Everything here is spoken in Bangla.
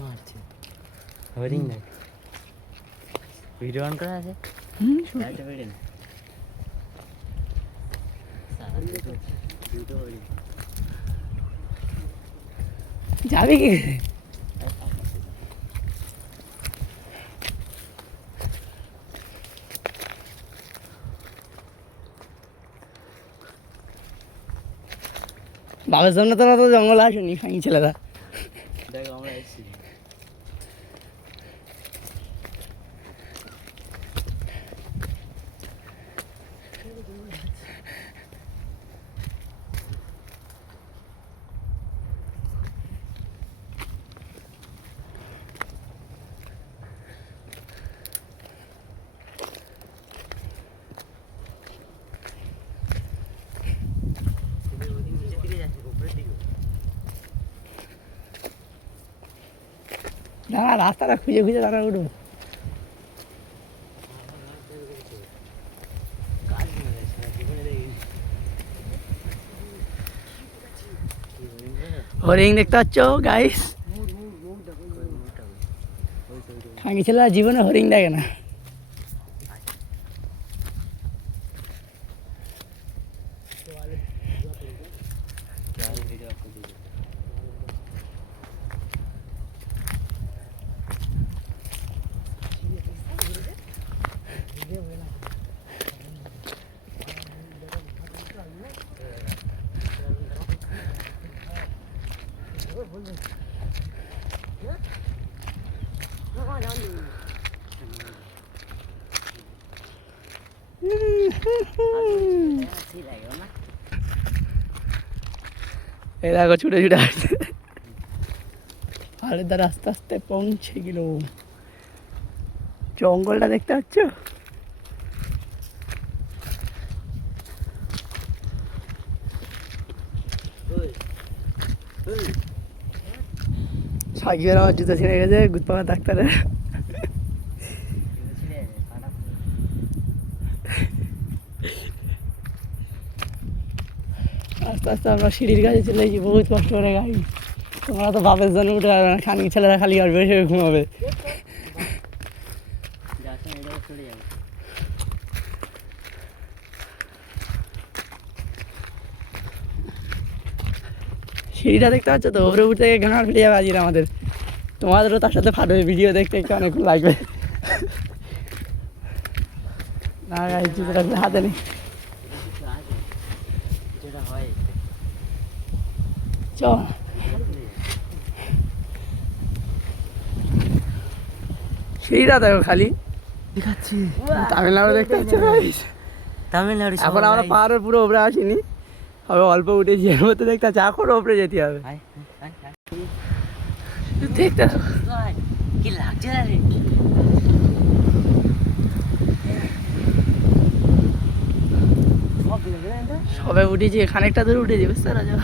মারছে হরিং দেখ ভিডিও অন করা আছে বেড়ে না যাবে কি বাবার জন্য তোরা তো জঙ্গল আসেনি ফাঁকি ছেলেরা দেখ আমরা এসেছি দাঁড়া রাস্তাটা খুঁজে খুঁজে দাঁড়া উঠবো হরিং দেখতে পাচ্ছ গাইস ফাঁকি ছেলেরা জীবনে হরিং দেখে না এই দেখো ছুটে ছুটে আসছে আর এদার আস্তে আস্তে পৌঁছে গেল জঙ্গলটা দেখতে পাচ্ছ সাকিবের আমার জুতো ছিঁড়ে গেছে গুদপাকা ডাক্তারের আস্তে আস্তে আমরা সিঁড়ির কাছে চলে এসেছি বহুত কষ্ট করে গাড়ি তোমরা তো বাপের জন্য উঠে যাবে না খানি ছেলেরা খালি আর বেশি ঘুমাবে সিঁড়িটা দেখতে পাচ্ছ তো ওপরে উঠতে গিয়ে গাঁড় ফেলে যাবে আজকে আমাদের তোমাদেরও তার সাথে ফাটবে ভিডিও দেখতে একটু অনেকক্ষণ লাগবে না গাড়ি জুতোটা হাতে নেই চল সিঁড়িটা দেখো খালি দেখাচ্ছি তামিলনাড়ু দেখতে পাচ্ছ তামিলনাড়ু এখন আমরা পাহাড়ের পুরো ওপরে আসিনি হবে অল্প উঠেছি এর মধ্যে দেখতে পাচ্ছি এখন ওপরে যেতে হবে দেখতে কি লাগছে না রে সবে উঠেছি খানিকটা দূর উঠেছি বুঝতে পারছো